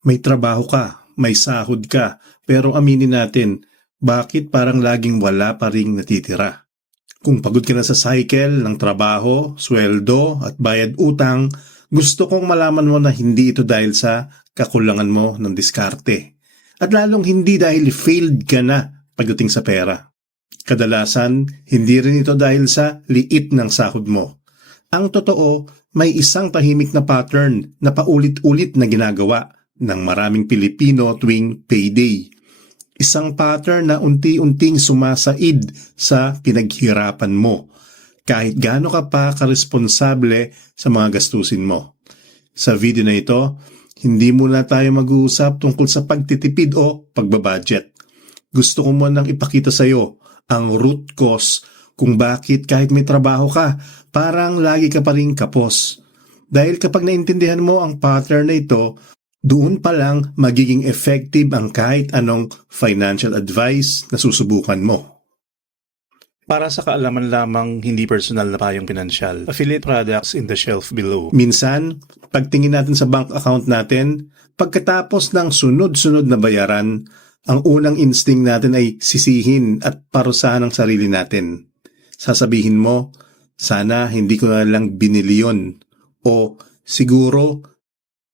May trabaho ka, may sahod ka, pero aminin natin, bakit parang laging wala pa ring natitira? Kung pagod ka na sa cycle ng trabaho, sweldo at bayad utang, gusto kong malaman mo na hindi ito dahil sa kakulangan mo ng diskarte. At lalong hindi dahil failed ka na pagdating sa pera. Kadalasan, hindi rin ito dahil sa liit ng sahod mo. Ang totoo, may isang tahimik na pattern na paulit-ulit na ginagawa ng maraming Pilipino tuwing payday. Isang pattern na unti-unting sumasaid sa pinaghirapan mo, kahit gaano ka pa karesponsable sa mga gastusin mo. Sa video na ito, hindi muna tayo mag-uusap tungkol sa pagtitipid o pagbabudget. Gusto ko munang ipakita sa iyo ang root cause kung bakit kahit may trabaho ka, parang lagi ka pa rin kapos. Dahil kapag naintindihan mo ang pattern na ito, doon pa lang magiging effective ang kahit anong financial advice na susubukan mo. Para sa kaalaman lamang, hindi personal na payong pinansyal. Affiliate products in the shelf below. Minsan, pagtingin natin sa bank account natin, pagkatapos ng sunod-sunod na bayaran, ang unang instinct natin ay sisihin at parusahan ang sarili natin. Sasabihin mo, sana hindi ko na lang binili yun. O siguro,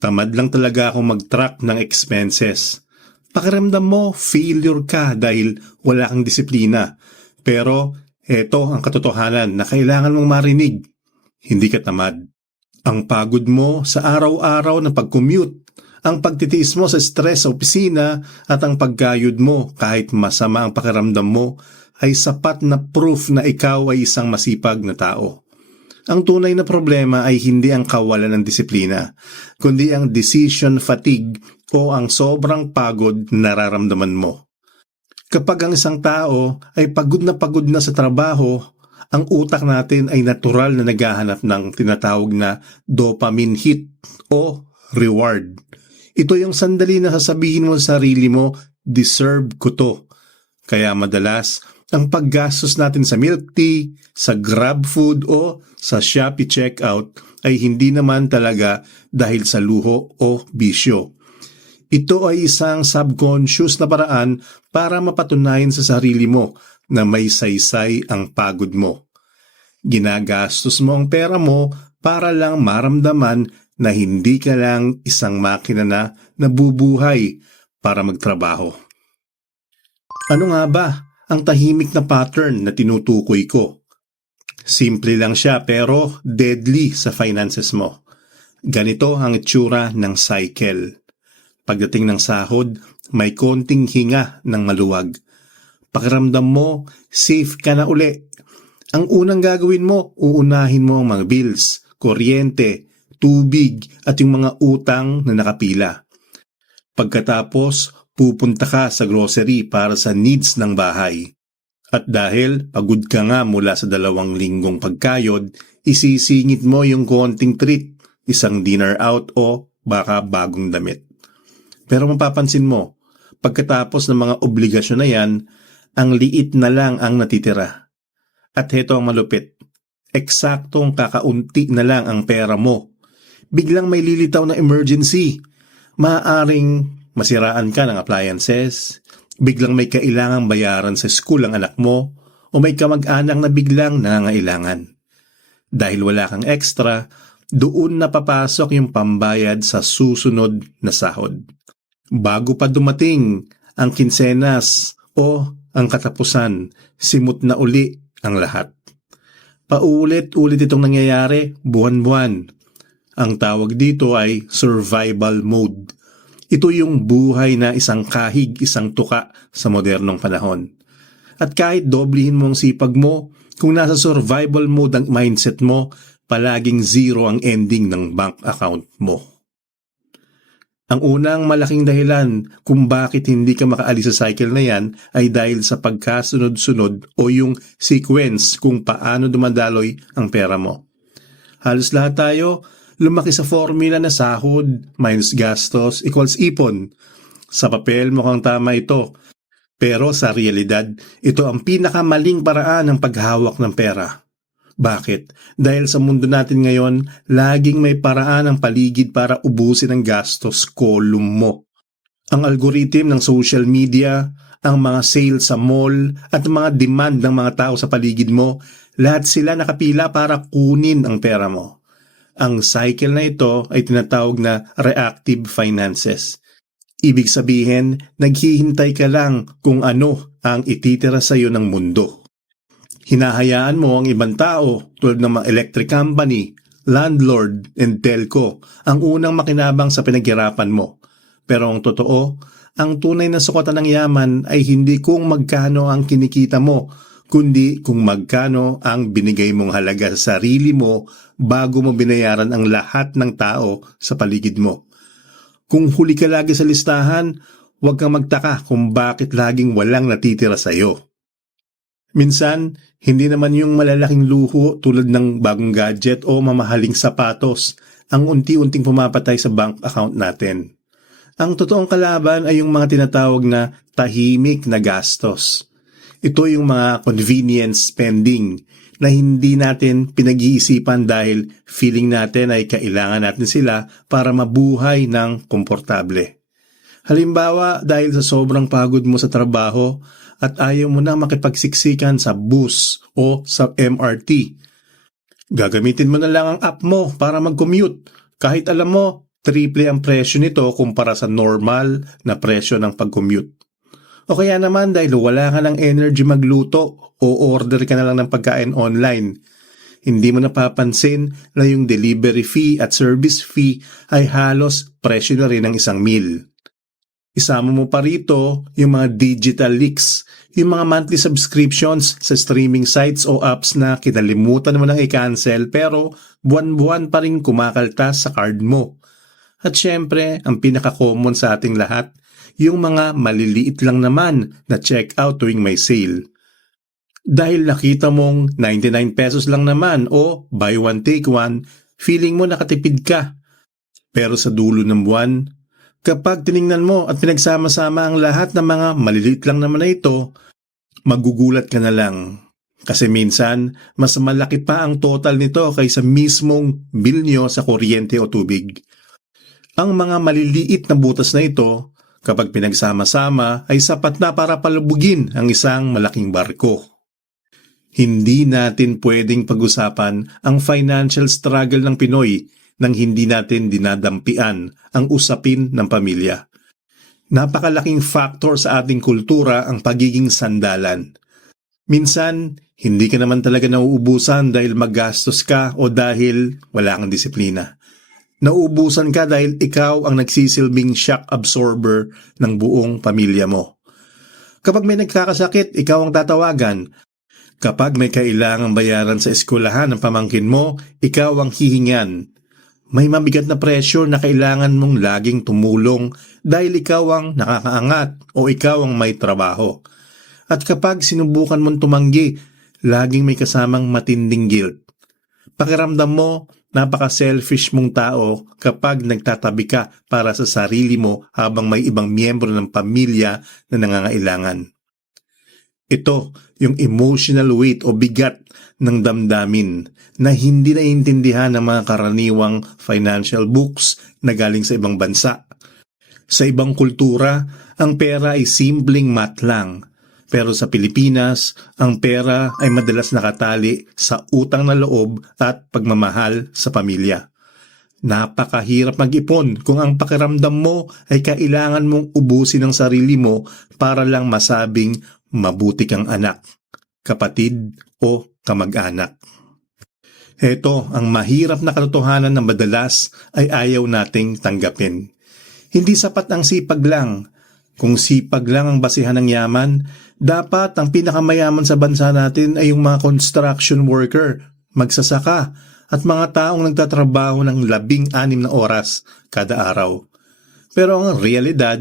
tamad lang talaga akong mag-track ng expenses. Pakiramdam mo, failure ka dahil wala kang disiplina. Pero, eto ang katotohanan na kailangan mong marinig. Hindi ka tamad. Ang pagod mo sa araw-araw na pag-commute, ang pagtitiis mo sa stress sa opisina at ang pagkayod mo kahit masama ang pakiramdam mo ay sapat na proof na ikaw ay isang masipag na tao. Ang tunay na problema ay hindi ang kawalan ng disiplina, kundi ang decision fatigue o ang sobrang pagod na nararamdaman mo. Kapag ang isang tao ay pagod na sa trabaho, ang utak natin ay natural na naghahanap ng tinatawag na dopamine hit o reward. Ito yung sandali na sasabihin mo sa sarili mo, deserve ko to. Kaya madalas, ang paggastos natin sa milk tea, sa Grab food o sa Shopee checkout ay hindi naman talaga dahil sa luho o bisyo. Ito ay isang subconscious na paraan para mapatunayan sa sarili mo na may saysay ang pagod mo. Ginagastos mo ang pera mo para lang maramdaman na hindi ka lang isang makina na nabubuhay para magtrabaho. Ano nga ba ang tahimik na pattern na tinutukoy ko? Simple lang siya pero deadly sa finances mo. Ganito ang itsura ng cycle. Pagdating ng sahod, may konting hinga ng maluwag. Pakiramdam mo, safe ka na uli. Ang unang gagawin mo, uunahin mo ang mga bills, kuryente, tubig at yung mga utang na nakapila. Pagkatapos, pupunta ka sa grocery para sa needs ng bahay. At dahil pagod ka nga mula sa 2 linggong pagkayod, isisingit mo yung konting treat, isang dinner out o baka bagong damit. Pero mapapansin mo, pagkatapos ng mga obligasyon na yan, ang liit na lang ang natitira. At heto ang malupit, eksaktong kakaunti na lang ang pera mo. Biglang may lilitaw na emergency. Maaaring masiraan ka ng appliances, biglang may kailangang bayaran sa school ang anak mo, o may kamag-anak na biglang nangangailangan. Dahil wala kang extra, doon na papasok yung pambayad sa susunod na sahod. Bago pa dumating ang kinsenas o ang katapusan, simot na uli ang lahat. Paulit-ulit itong nangyayari buwan-buwan. Ang tawag dito ay survival mode. Ito yung buhay na isang kahig, isang tuka sa modernong panahon. At kahit doblihin mo ang sipag mo, kung nasa survival mode ang mindset mo, palaging zero ang ending ng bank account mo. Ang unang malaking dahilan kung bakit hindi ka makaalis sa cycle na yan ay dahil sa pagkasunod-sunod o yung sequence kung paano dumadaloy ang pera mo. Halos lahat tayo lumaki sa formula na sahod minus gastos equals ipon. Sa papel mukhang tama ito, pero sa realidad, ito ang pinakamaling paraan ng paghawak ng pera. Bakit? Dahil sa mundo natin ngayon, laging may paraan ang paligid para ubusin ang gastos column mo. Ang algorithm ng social media, ang mga sale sa mall, at ang mga demand ng mga tao sa paligid mo, lahat sila nakapila para kunin ang pera mo. Ang cycle na ito ay tinatawag na reactive finances. Ibig sabihin, naghihintay ka lang kung ano ang ititira sa iyo ng mundo. Hinahayaan mo ang ibang tao tulad ng mga electric company, landlord, and telco ang unang makinabang sa pinaghirapan mo. Pero ang totoo, ang tunay na sukatan ng yaman ay hindi kung magkano ang kinikita mo, kundi kung magkano ang binigay mong halaga sa sarili mo bago mo binayaran ang lahat ng tao sa paligid mo. Kung huli ka lagi sa listahan, huwag kang magtaka kung bakit laging walang natitira sa iyo. Minsan, hindi naman yung malalaking luho tulad ng bagong gadget o mamahaling sapatos ang unti-unting pumapatay sa bank account natin. Ang totoong kalaban ay yung mga tinatawag na tahimik na gastos. Ito yung mga convenience spending na hindi natin pinag-iisipan dahil feeling natin ay kailangan natin sila para mabuhay ng komportable. Halimbawa, dahil sa sobrang pagod mo sa trabaho at ayaw mo na makipagsiksikan sa bus o sa MRT. Gagamitin mo na lang ang app mo para mag-commute kahit alam mo triple ang presyo nito kumpara sa normal na presyo ng pag-commute. O kaya naman dahil wala ka ng energy magluto o order ka na lang ng pagkain online. Hindi mo napapansin na yung delivery fee at service fee ay halos presyo na rin ng isang meal. Isama mo pa rito yung mga digital leaks, yung mga monthly subscriptions sa streaming sites o apps na kinalimutan mo nang i-cancel pero buwan-buwan pa rin kumakaltas sa card mo. At syempre, ang pinaka-common sa ating lahat, yung mga maliliit lang naman na check-out tuwing may sale. Dahil nakita mong 99 pesos lang naman o buy one take one, feeling mo nakatipid ka. Pero sa dulo ng buwan, kapag tiningnan mo at pinagsama-sama ang lahat ng mga maliliit lang naman na ito, magugulat ka na lang. Kasi minsan, mas malaki pa ang total nito kaysa mismong bill nyo sa kuryente o tubig. Ang mga maliliit na butas na ito, kapag pinagsama-sama, ay sapat na para palubugin ang isang malaking barko. Hindi natin pwedeng pag-usapan ang financial struggle ng Pinoy nang hindi natin dinadampian ang usapin ng pamilya. Napakalaking factor sa ating kultura ang pagiging sandalan. Minsan, hindi ka naman talaga nauubusan dahil magastos ka o dahil wala kang disiplina. Nauubusan ka dahil ikaw ang nagsisilbing shock absorber ng buong pamilya mo. Kapag may nagkakasakit, ikaw ang tatawagan. Kapag may kailangang bayaran sa eskwelahan ng pamangkin mo, ikaw ang hihingan. May mabigat na pressure na kailangan mong laging tumulong dahil ikaw ang nakakaangat o ikaw ang may trabaho. At kapag sinubukan mong tumanggi, laging may kasamang matinding guilt. Pakiramdam mo, napaka-selfish mong tao kapag nagtatabi ka para sa sarili mo habang may ibang miyembro ng pamilya na nangangailangan. Ito yung emotional weight o bigat ng damdamin na hindi naiintindihan ng mga karaniwang financial books na galing sa ibang bansa. Sa ibang kultura, ang pera ay simpleng math lang. Pero sa Pilipinas, ang pera ay madalas nakatali sa utang na loob at pagmamahal sa pamilya. Napakahirap mag-ipon kung ang pakiramdam mo ay kailangan mong ubusin ang sarili mo para lang masabing mabuti kang anak, kapatid o kamag-anak. Ito ang mahirap na katotohanan na madalas ay ayaw nating tanggapin. Hindi sapat ang sipag lang. Kung sipag lang ang basihan ng yaman, dapat ang pinakamayaman sa bansa natin ay yung mga construction worker, magsasaka, at mga taong nagtatrabaho ng 16 na oras kada araw. Pero ang realidad,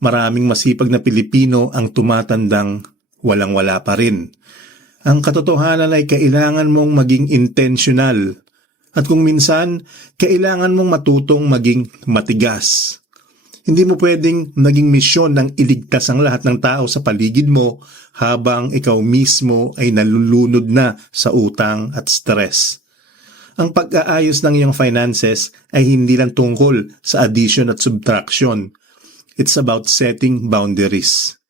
maraming masipag na Pilipino ang tumatandang walang-wala pa rin. Ang katotohanan ay kailangan mong maging intentional. At kung minsan, kailangan mong matutong maging matigas. Hindi mo pwedeng naging misyon ng iligtas ang lahat ng tao sa paligid mo habang ikaw mismo ay nalulunod na sa utang at stress. Ang pag-aayos ng iyong finances ay hindi lang tungkol sa addition at subtraction. It's about setting boundaries.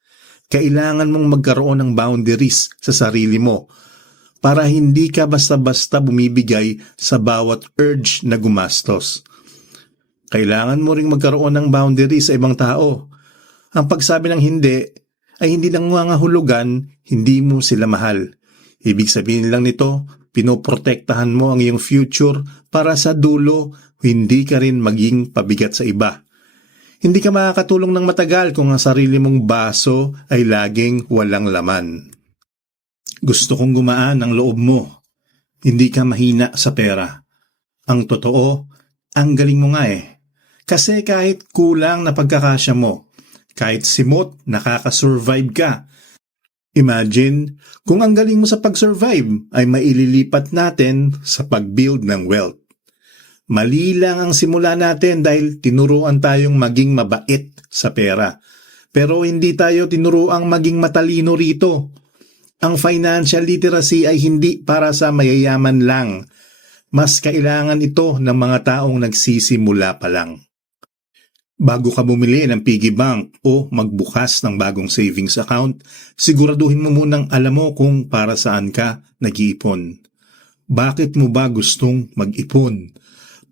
Kailangan mong magkaroon ng boundaries sa sarili mo para hindi ka basta-basta bumibigay sa bawat urge na gumastos. Kailangan mo ring magkaroon ng boundaries sa ibang tao. Ang pagsabi ng hindi ay hindi nangangahulugan hindi mo sila mahal. Ibig sabihin lang nito, pinoprotektahan mo ang iyong future para sa dulo hindi ka rin maging pabigat sa iba. Hindi ka makakatulong ng matagal kung ang sarili mong baso ay laging walang laman. Gusto kong gumaan ang loob mo. Hindi ka mahina sa pera. Ang totoo, ang galing mo nga eh. Kasi kahit kulang na pagkakasya mo, kahit simot, nakakasurvive ka. Imagine kung ang galing mo sa pag-survive ay maililipat natin sa pag-build ng wealth. Mali lang ang simula natin dahil tinuruan tayong maging mabait sa pera. Pero hindi tayo tinuruang maging matalino rito. Ang financial literacy ay hindi para sa mayayaman lang. Mas kailangan ito ng mga taong nagsisimula pa lang. Bago ka bumili ng piggy bank o magbukas ng bagong savings account, siguraduhin mo munang alam mo kung para saan ka nag-iipon. Bakit mo ba gustong mag-ipon?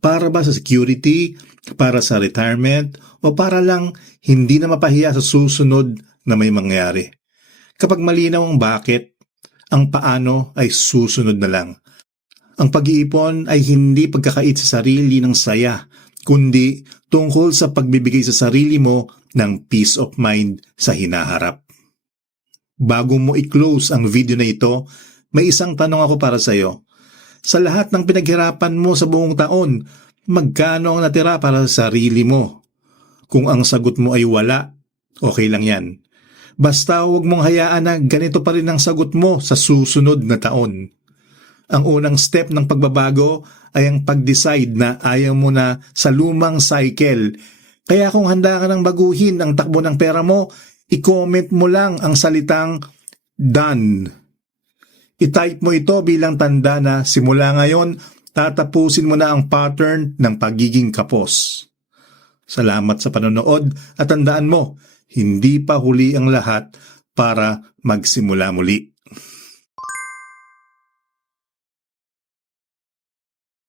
Para ba sa security, para sa retirement, o para lang hindi na mapahiya sa susunod na may mangyari? Kapag malinaw ang bakit, ang paano ay susunod na lang. Ang pag-iipon ay hindi pagkakait sa sarili ng saya, kundi tungkol sa pagbibigay sa sarili mo ng peace of mind sa hinaharap. Bago mo i-close ang video na ito, may isang tanong ako para sa iyo. Sa lahat ng pinaghirapan mo sa buong taon, magkano ang natira para sa sarili mo? Kung ang sagot mo ay wala, okay lang yan. Basta huwag mong hayaan na ganito pa rin ang sagot mo sa susunod na taon. Ang unang step ng pagbabago ay ang pag-decide na ayaw mo na sa lumang cycle. Kaya kung handa ka nang baguhin ang takbo ng pera mo, i-comment mo lang ang salitang done. I-type mo ito bilang tanda na simula ngayon, tatapusin mo na ang pattern ng pagiging kapos. Salamat sa panonood at tandaan mo, hindi pa huli ang lahat para magsimula muli.